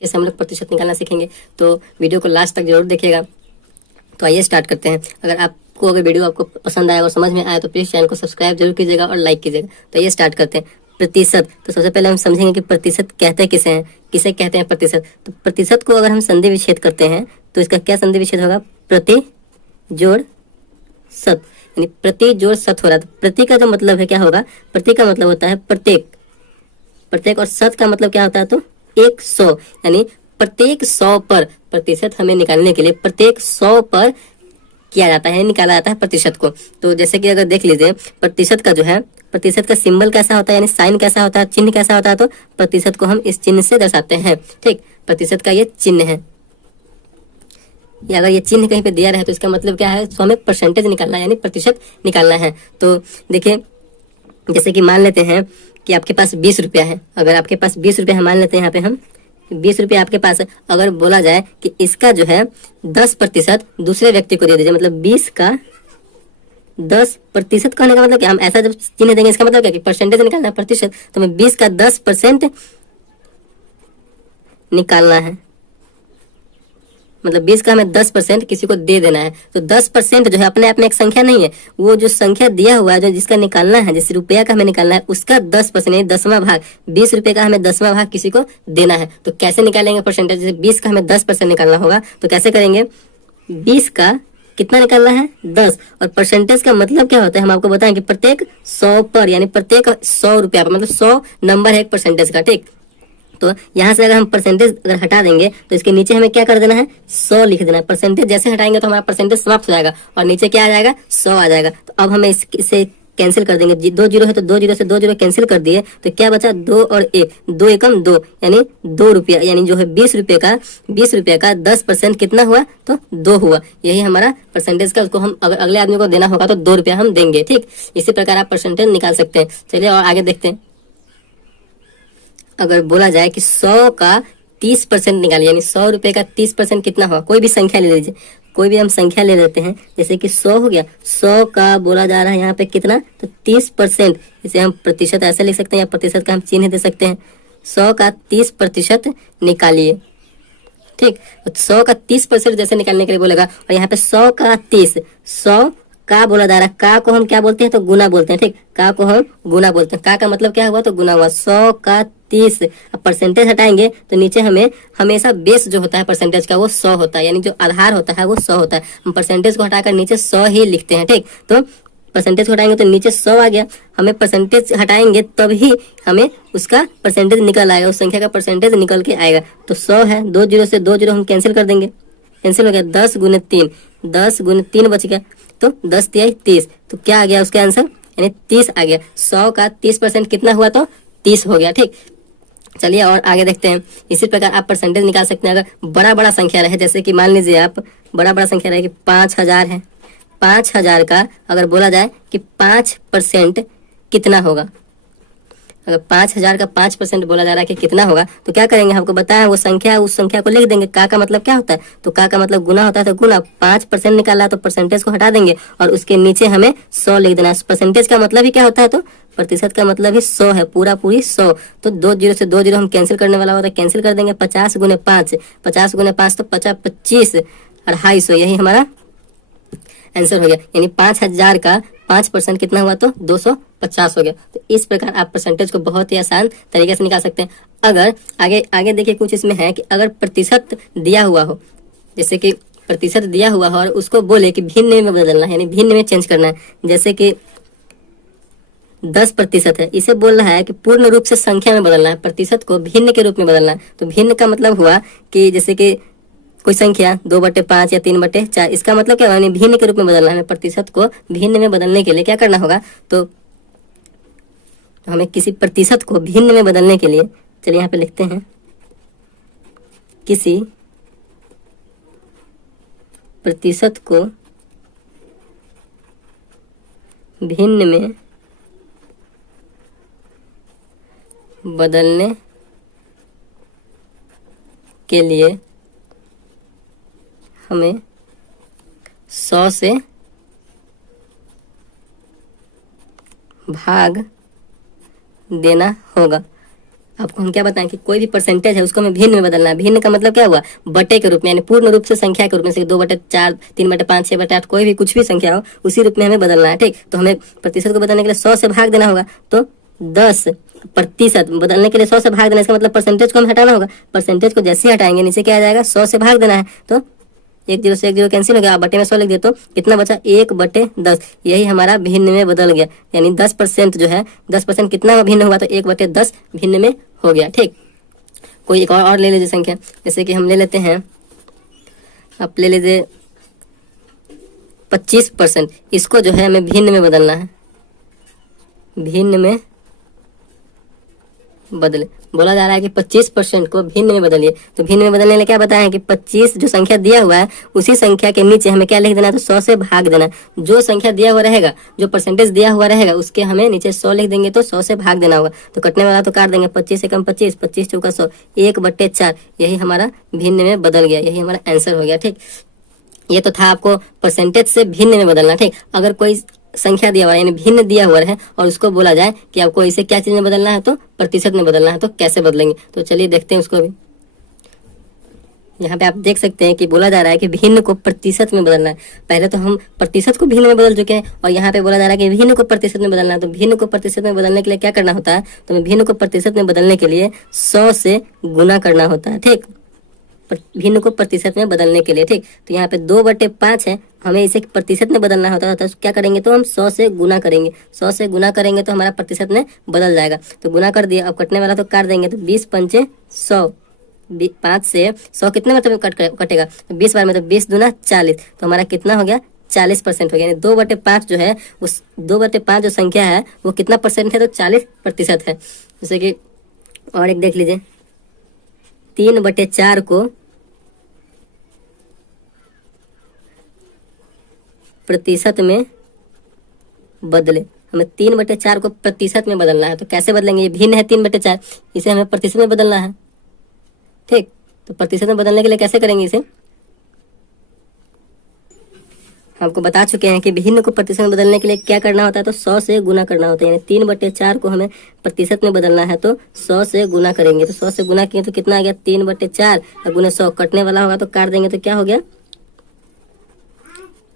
कैसे हम लोग प्रतिशत निकालना सीखेंगे, तो वीडियो को लास्ट तक जरूर देखिएगा। तो आइए स्टार्ट करते हैं। अगर वीडियो आपको पसंद आया और समझ में आया तो प्लीज़ चैनल को सब्सक्राइब जरूर कीजिएगा और लाइक कीजिएगा। तो आइए स्टार्ट करते हैं। प्रतिशत, तो सबसे पहले हम समझेंगे कि प्रतिशत कहते किसे हैं, किसे कहते हैं प्रतिशत। तो प्रतिशत को अगर हम संधि विच्छेद करते हैं तो इसका क्या संधि विच्छेद होगा, प्रति जोड़ शत, यानी प्रति जोड़ शत हो रहा है। तो प्रति का जो मतलब है क्या होगा, प्रति का मतलब होता है प्रत्येक, प्रत्येक, और शत का मतलब क्या होता है, तो 100, यानी प्रत्येक 100 पर प्रतिशत हमें निकालने के लिए प्रत्येक 100 पर किया जाता है, निकाला जाता है प्रतिशत को। तो जैसे कि अगर देख लीजिए प्रतिशत का जो है, प्रतिशत का सिंबल कैसा होता है, यानी साइन कैसा होता है, चिन्ह कैसा होता है, तो प्रतिशत को हम इस चिन्ह से दर्शाते हैं। ठीक, प्रतिशत का ये चिन्ह है। या अगर ये चिन्ह कहीं पे दिया रहे तो इसका मतलब क्या है, तो हमें परसेंटेज निकालना है, यानी प्रतिशत निकालना है। तो देखिए, जैसे कि मान लेते हैं कि आपके पास 20 रुपया है। अगर आपके पास 20 रुपया है, मान लेते हैं यहाँ पे हम 20 रुपया आपके पास है। अगर बोला जाए कि इसका जो है 10% दूसरे व्यक्ति को दे दीजिए, मतलब 20 का 10% कहने का मतलब क्या, हम ऐसा जब चिन्ह देंगे इसका मतलब क्या कि परसेंटेज निकालना है, प्रतिशत। तो हमें 20 का 10% निकालना है, मतलब 20 का हमें 10% किसी को दे देना है। तो 10% जो है अपने आप में एक संख्या नहीं है, वो जो संख्या दिया हुआ है, जो जिसका निकालना है, जैसे रुपया का हमें निकालना है, उसका 10% यानी 10वां भाग, 20 रुपये का हमें 10वां भाग किसी को देना है। तो कैसे निकालेंगे परसेंटेज, जैसे 20 का हमें 10% निकालना होगा तो कैसे करेंगे, 20 का कितना निकालना है, 10, और परसेंटेज का मतलब क्या होता है, हम आपको बताएं कि प्रत्येक 100 पर, यानी प्रत्येक 100 रुपया पर, मतलब 100 नंबर है एक परसेंटेज का। ठीक, तो यहाँ से अगर हम परसेंटेज अगर हटा देंगे तो इसके नीचे हमें क्या कर देना है, 100 लिख देना है। परसेंटेज जैसे हटाएंगे तो हमारा परसेंटेज समाप्त हो जाएगा और नीचे क्या आ जाएगा, 100 आ जाएगा। तो अब हमें इसे कैंसिल कर देंगे, 2 जीरो है तो 2 जीरो से 2 जीरो कैंसिल कर दिए, तो क्या बचा, 2 और 1, 2 एकम 2, यानी 2 रुपया, यानी जो है 20 रुपये का 10% कितना हुआ, तो 2 हुआ। यही हमारा परसेंटेज का, उसको हम अगर अगले आदमी को देना होगा तो 2 रुपया हम देंगे। ठीक, इसी प्रकार आप परसेंटेज निकाल सकते हैं। चलिए और आगे देखते हैं। अगर बोला जाए कि 100 का 30% निकालिए, यानी 100 रुपये का 30% कितना हुआ, कोई भी संख्या ले लीजिए, कोई भी हम संख्या ले लेते हैं, जैसे कि 100 हो गया। 100 का बोला जा रहा है यहाँ पे कितना, तो 30%, इसे हम प्रतिशत ऐसे लिख सकते हैं या प्रतिशत का हम चिन्ह दे सकते हैं। 100 का 30% निकालिए। ठीक, तो 100 का 30% जैसे निकालने के लिए बोलेगा, और यहाँ पे 100 का 30, 100 का बोला जा रहा है, का को हम क्या बोलते हैं, तो गुना बोलते हैं। ठीक, का को हम गुना बोलते हैं, का मतलब क्या हुआ, तो गुना हुआ। 100 का 30, अब परसेंटेज हटाएंगे तो नीचे हमें हमेशा बेस जो होता है परसेंटेज का वो 100 होता है, यानी जो आधार होता है वो 100 होता है। हम परसेंटेज को हटाकर नीचे 100 ही लिखते हैं। ठीक, तो परसेंटेज को हटाएंगे तो नीचे 100 आ गया, हमें परसेंटेज हटाएंगे तब ही हमें उसका परसेंटेज निकल आएगा, उस संख्या का परसेंटेज निकल के आएगा। तो 100 है, 2 जीरो से 2 जीरो हम कैंसिल कर देंगे, कैंसिल हो गया। 10 गुने 3, 10 गुने 3 बच गया, तो 10 तिहाई 30, तो क्या आ गया उसका आंसर, यानी 30 आ गया। 100 का 30% कितना हुआ, तो 30 हो गया। ठीक, चलिए और आगे देखते हैं। इसी प्रकार आप परसेंटेज निकाल सकते हैं। अगर बड़ा बड़ा संख्या रहे, जैसे कि मान लीजिए आप बड़ा संख्या रहे कि 5000 है, 5000 का अगर बोला जाए कि 5% कितना होगा, अगर 5000 का 5% बोला जा रहा है कि कितना होगा, तो क्या करेंगे, हमको बताया वो संख्या है, उस संख्या को लिख देंगे। का मतलब क्या होता है, तो का मतलब गुना होता है, तो गुना। 5% निकाला तो परसेंटेज को हटा देंगे और उसके नीचे हमें 100 लिख देना है। परसेंटेज का मतलब ही क्या होता है, तो प्रतिशत का मतलब ही 100 है, पूरी 100। तो 2 जीरो से 2 जीरो हम कैंसिल करने वाला होता है, कैंसिल कर देंगे। 50 गुने 5, 50 गुने 5 तो 50, 25, 250, यही हमारा आंसर हो गया। यानी 5000 का 5% कितना हुआ, तो 250 हो गया। तो इस प्रकार आप परसेंटेज को बहुत ही आसान तरीके से निकाल सकते हैं। अगर आगे देखिए, कुछ इसमें है कि अगर प्रतिशत दिया हुआ हो, जैसे कि प्रतिशत दिया हुआ हो और उसको बोले कि भिन्न में बदलना है, यानी भिन्न में चेंज करना है, जैसे कि 10% है, इसे बोल रहा है कि पूर्ण रूप से संख्या में बदलना है, प्रतिशत को भिन्न के रूप में बदलना है। तो भिन्न का मतलब हुआ कि जैसे कि कोई संख्या 2/5 या 3/4, इसका मतलब क्या है, भिन्न के रूप में बदलना है। प्रतिशत को भिन्न में बदलने के लिए क्या करना होगा, तो हमें किसी प्रतिशत को भिन्न में बदलने के लिए, चलिए यहाँ पे लिखते हैं, किसी प्रतिशत को भिन्न में बदलने के लिए हमें 100 से भाग देना होगा। आपको हम क्या बताएं कि कोई भी परसेंटेज है उसको हमें भिन्न में बदलना है। भिन्न का मतलब क्या हुआ, बटे के रूप में, यानी पूर्ण रूप से संख्या के रूप में, जैसे 2/4, 3/5, 6/8, कोई भी कुछ भी संख्या हो उसी रूप में हमें बदलना है। ठीक, तो हमें प्रतिशत को बदलने के लिए 100 से भाग देना होगा। तो 10% बदलने के लिए 100 से भाग देना, इसका मतलब परसेंटेज को हम हटाना होगा। परसेंटेज को जैसे ही हटाएंगे नीचे क्या आ जाएगा, 100 से भाग देना है। तो 1 0 से 1 0 कैंसिल हो गया, आप बटे में 100 लिख दिए तो कितना बचा, 1/10। यही हमारा भिन्न में बदल गया, यानी 10% जो है, 10% कितना भिन्न हुआ, तो 1/10 भिन्न में हो गया। ठीक, कोई एक और ले लीजिए संख्या, जैसे कि हम ले लेते हैं, आप ले लीजिए 25%। इसको जो है हमें भिन्न में बदलना है, भिन्न में बदले। बोला जा रहा है कि 25% को भिन्न में बदलिए। तो भिन्न में बदलने के लिए क्या बताया है कि 25 जो संख्या दिया हुआ है उसी संख्या के नीचे हमें क्या लिख देना है, तो 100 से भाग देना है। जो संख्या दिया हुआ रहेगा, जो परसेंटेज दिया हुआ रहेगा, उसके हमें नीचे 100 लिख देंगे, तो 100 से भाग देना होगा। तो कटने वाला तो काट देंगे, 25 से कम 25, 25 चौका 100, 1/4। यही हमारा भिन्न में बदल गया, यही हमारा आंसर हो गया। ठीक, ये तो था आपको परसेंटेज से भिन्न में बदलना। ठीक, अगर कोई संख्या दिया हुआ है यानी भिन्न दिया हुआ है और उसको बोला जाए कि आपको इसे क्या चीज में बदलना है, तो प्रतिशत में बदलना है, तो कैसे बदलेंगे, तो चलिए देखते हैं उसको भी। यहाँ पे आप देख सकते हैं कि बोला जा रहा है कि भिन्न को प्रतिशत में बदलना है। पहले तो हम प्रतिशत को भिन्न में बदल चुके हैं और यहाँ पे बोला जा रहा है कि भिन्न को प्रतिशत में बदलना है। तो भिन्न को प्रतिशत में बदलने के लिए क्या करना होता है, तो हमें भिन्न को प्रतिशत में बदलने के लिए 100 से गुना करना होता है। ठीक, भिन्न को प्रतिशत में बदलने के लिए। ठीक, तो यहाँ पे 2/5 है, हमें इसे प्रतिशत में बदलना होता है। तो क्या करेंगे, तो हम 100 से गुना करेंगे। 100 से गुना करेंगे तो हमारा प्रतिशत में बदल जाएगा। तो गुना कर दिया, अब कटने वाला तो काट देंगे, तो 20 पंचे 100, 5 से 100 कितने मतलब कटेगा, तो 20 बार मतलब 20 दूना 40, तो हमारा कितना हो गया, 40% हो गया। यानी 2/5 जो है, उस 2/5 जो संख्या है वो कितना परसेंट है, तो 40% है। जैसे कि और एक देख लीजिए, 3/4 को प्रतिशत में बदले। हमें 3/4 को प्रतिशत में बदलना है, तो कैसे बदलेंगे, ये भिन्न है 3/4, इसे हमें प्रतिशत में बदलना है। ठीक, तो प्रतिशत में बदलने के लिए कैसे करेंगे, इसे हमको बता चुके हैं कि भिन्न को प्रतिशत में बदलने के लिए क्या करना होता है, तो 100 से गुना करना होता है। यानी 3/4 को हमें प्रतिशत में बदलना है, तो 100 से गुना करेंगे। तो 100 से गुना किए तो कितना आ गया, 3/4 गुना 100, कटने वाला होगा तो काट देंगे, तो क्या हो गया,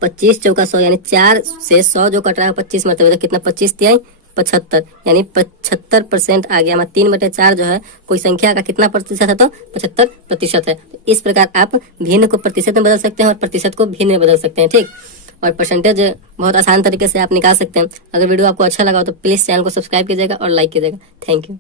25 चौका 100, यानी 4 से 100 जो कट रहा है 25 मतलब, तो कितना, 25 तिहाई 75, यानी 75% आ गया। हमारा 3/4 जो है कोई संख्या का कितना प्रतिशत है, तो 75% है। तो इस प्रकार आप भिन्न को प्रतिशत में बदल सकते हैं और प्रतिशत को भिन्न में बदल सकते हैं। ठीक, और परसेंटेज बहुत आसान तरीके से आप निकाल सकते हैं। अगर वीडियो आपको अच्छा लगा हो तो प्लीज़ चैनल को सब्सक्राइब कीजिएगा और लाइक कीजिएगा। Thank you.